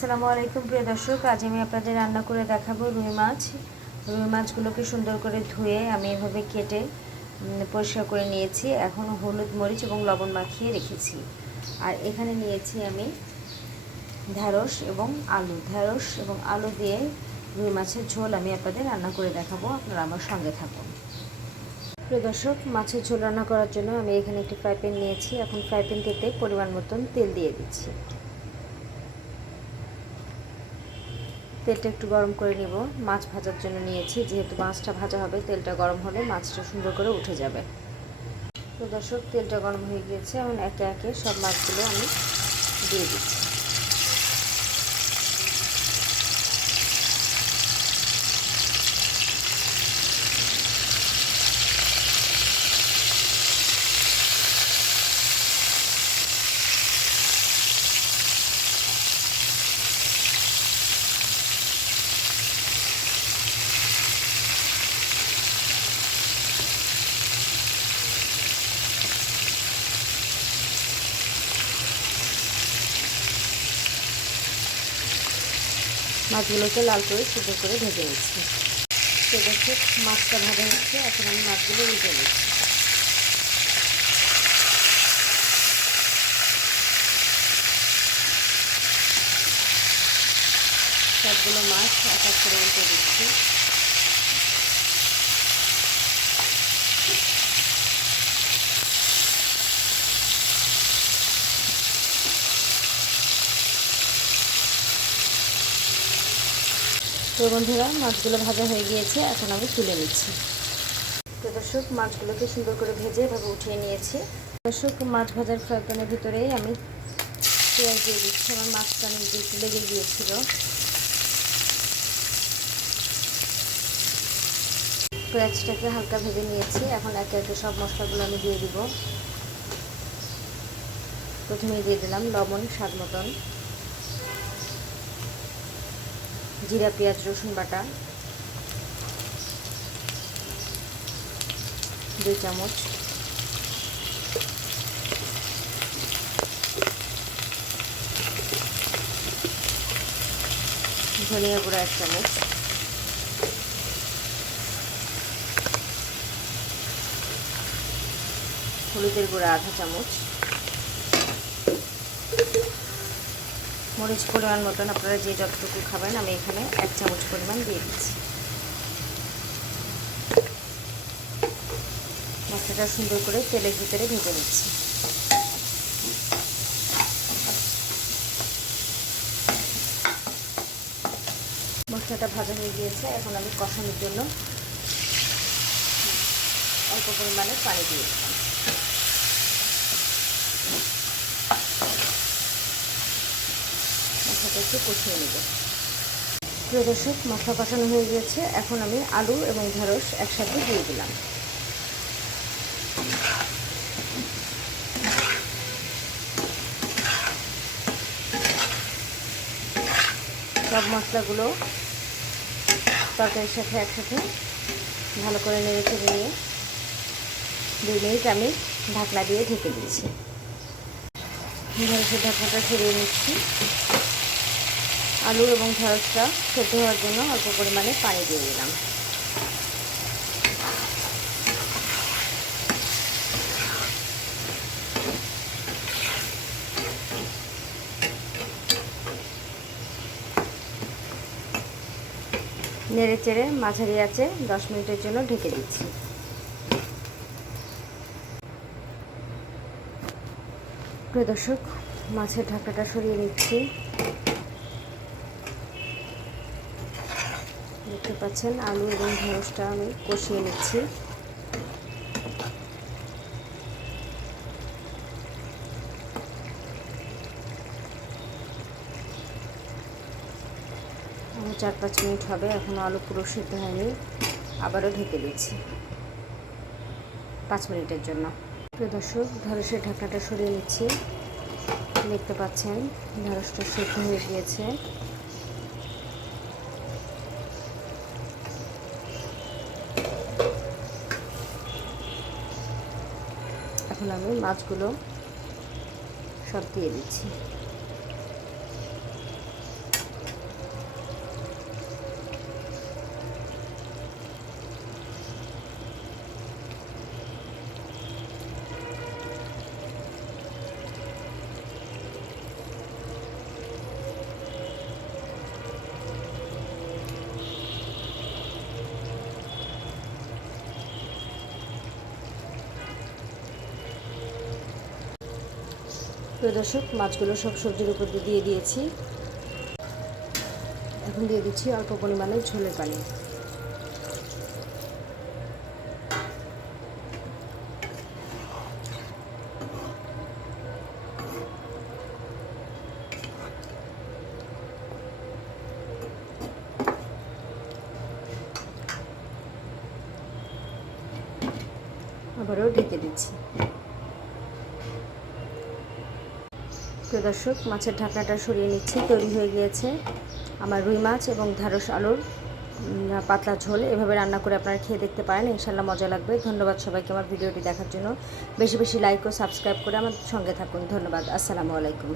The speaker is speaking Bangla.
আসসালামু আলাইকুম প্রিয় দর্শক, আজ আমি আপনাদের রান্না করে দেখাবো রুই মাছ। রুই মাছগুলোকে সুন্দর করে ধুয়ে আমি এভাবে কেটে পরিষ্কার করে নিয়েছি। এখন হলুদ মরিচ এবং লবণ মাখিয়ে রেখেছি। আর এখানে নিয়েছি আমি ঢ্যাঁড়স এবং আলু দিয়ে রুই মাছের ঝোল আমি আপনাদের রান্না করে দেখাবো। আপনারা আমার সঙ্গে থাকুন। প্রিয় দর্শক, মাছের ঝোল রান্না করার জন্য আমি এখানে একটি ফ্রাই প্যান নিয়েছি। এখন ফ্রাই প্যানটিতে পরিমাণ মতন তেল দিয়ে দিচ্ছি। তেলটা একটু গরম করে নিব। মাছ ভাজার জন্য নিয়েছি, যেহেতু মাছটা ভাজা হবে তেলটা গরম হলে মাছটা সুন্দর করে উঠে যাবে। তো দর্শক, তেলটা গরম হয়ে গিয়েছে। এখন একে একে সব মাছগুলো আমি দিয়ে দিচ্ছি। মাছগুলোকে লাল করে সুন্দর করে ভেজে নিচ্ছি। তো দর্শক, মাছটা ভাজা হচ্ছে। এখন আমি মাছগুলো উল্টে নিচ্ছি। সবগুলো মাছ এক এক করে উল্টে দিচ্ছি। তো বন্ধুরা, মাছগুলো ভাজা হয়ে গিয়েছে। এখন আমি তুলে নিচ্ছি। তো দর্শক, মাছগুলোকে সুন্দর করে ভেজে এভাবে উঠিয়ে নিয়েছি। দর্শক, মাছ ভাজার ফ্রাই প্যানের ভিতরেই আমি পেঁয়াজ দিয়ে দিচ্ছি। আমার মাছটা নিজে একটু লেগে গিয়েছিল। পেঁয়াজটাকে হালকা ভেজে নিয়েছি। এখন একে একে সব মশলাগুলো আমি দিয়ে দিব। প্রথমে দিয়ে দিলাম লবণ স্বাদ মতন, জিরা পেঁয়াজ রসুন বাটা 2 চামচ, ধনিয়া গুঁড়া 1 চামচ, হলুদের গুঁড়া আধা চামচ, মরিচ পরিমাণ মতন আপনারা যে যতটুকু খাবেন আমি এখানে 1 চামচ পরিমাণ দিয়ে দিচ্ছি। মশলাটা সুন্দর করে তেলের ভিতরে ভেজে নিচ্ছি। মশলাটা ভাজা হয়ে গিয়েছে। এখন আমি কষানোর জন্য অল্প পরিমাণে পানি দিয়ে দিলাম। মশলাটা একটু কষিয়ে নেব। প্রিয় দর্শক, মশলা কষানো হয়ে গিয়েছে। এখন আমি আলু এবং ঢ্যাঁড়স একসাথে দিয়ে দিলাম। সব মশলাগুলো তরকারির সাথে একসাথে ভালো করে নেড়ে চেড়ে নিয়ে 2 মিনিট আমি ঢাকনা দিয়ে ঢেকে দিয়েছি। ঢ্যাঁড়সের ঢাকনাটা সরিয়ে নিচ্ছি। আলু এবং ঢ্যাঁড়সটা সেদ্ধ হওয়ার জন্য অল্প পরিমাণে পানি দিয়ে দিলাম। নেড়ে চেড়ে মাঝারি আঁচে 10 মিনিটের জন্য ঢেকে দিচ্ছি। প্রিয় দর্শক, মাছের ঢাকনাটা সরিয়ে নিচ্ছি। দেখতে পাচ্ছেন আলু এবং ঢ্যাঁড়সটা আমি কষিয়ে নিচ্ছি। আমি 4-5 মিনিট হবে, এখনও আলু পুরো সিদ্ধ হয়নি। আবারও ঢেকে দিচ্ছি 5 মিনিটের জন্য। প্রিয় দর্শক, ঢ্যাঁড়সের ঢাকনাটা সরিয়ে নিচ্ছি। দেখতে পাচ্ছেন ঢ্যাঁড়সটা সিদ্ধ হয়ে গিয়েছে। এখন আমি মাছগুলো সব দিয়ে দিচ্ছি। প্রিয় দর্শক, মাছগুলো সব সবজির উপর দিয়ে দিয়েছি। এখন দিয়ে দিচ্ছি অল্প পরিমাণে ঝোলের পানি। আবারও ঢেকে দিচ্ছি। প্রিয় দর্শক, মাছের ঢাকনাটা সরিয়ে নিচ্ছি। তৈরি হয়ে গিয়েছে আমার রুই মাছ এবং ঢ্যাঁড়স আলুর পাতলা ঝোল। এভাবে রান্না করে আপনারা খেয়ে দেখতে পারেন, ইনশাল্লাহ মজা লাগবে। ধন্যবাদ সবাইকে আমার ভিডিওটি দেখার জন্য। বেশি বেশি লাইক ও সাবস্ক্রাইব করে আমার সঙ্গে থাকুন। ধন্যবাদ। আসসালামু আলাইকুম।